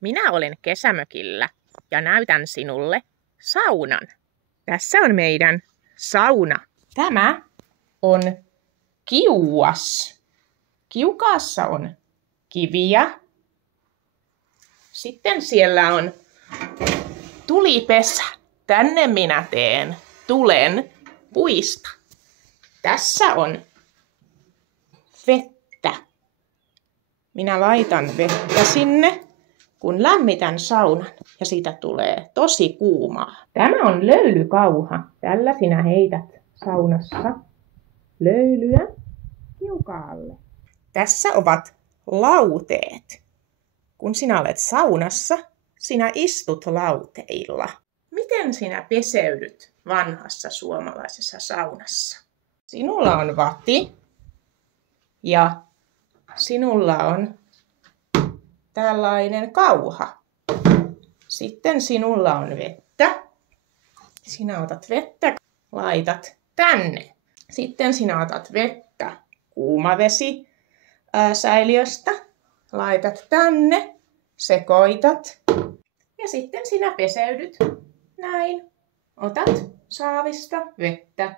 Minä olen kesämökillä ja näytän sinulle saunan. Tässä on meidän sauna. Tämä on kiuas. Kiukaassa on kiviä. Sitten siellä on tulipesä. Tänne minä teen tulen puista. Tässä on vettä. Minä laitan vettä sinne, kun lämmitän saunan ja siitä tulee tosi kuumaa. Tämä on löylykauha. Tällä sinä heität saunassa löylyä kiukaalle. Tässä ovat lauteet. Kun sinä olet saunassa, sinä istut lauteilla. Miten sinä peseydyt vanhassa suomalaisessa saunassa? Sinulla on vati ja sinulla on tällainen kauha. Sitten sinulla on vettä. Sinä otat vettä, laitat tänne. Sitten sinä otat vettä kuumavesi säiliöstä, laitat tänne, sekoitat ja sitten sinä peseydyt näin. Otat saavista vettä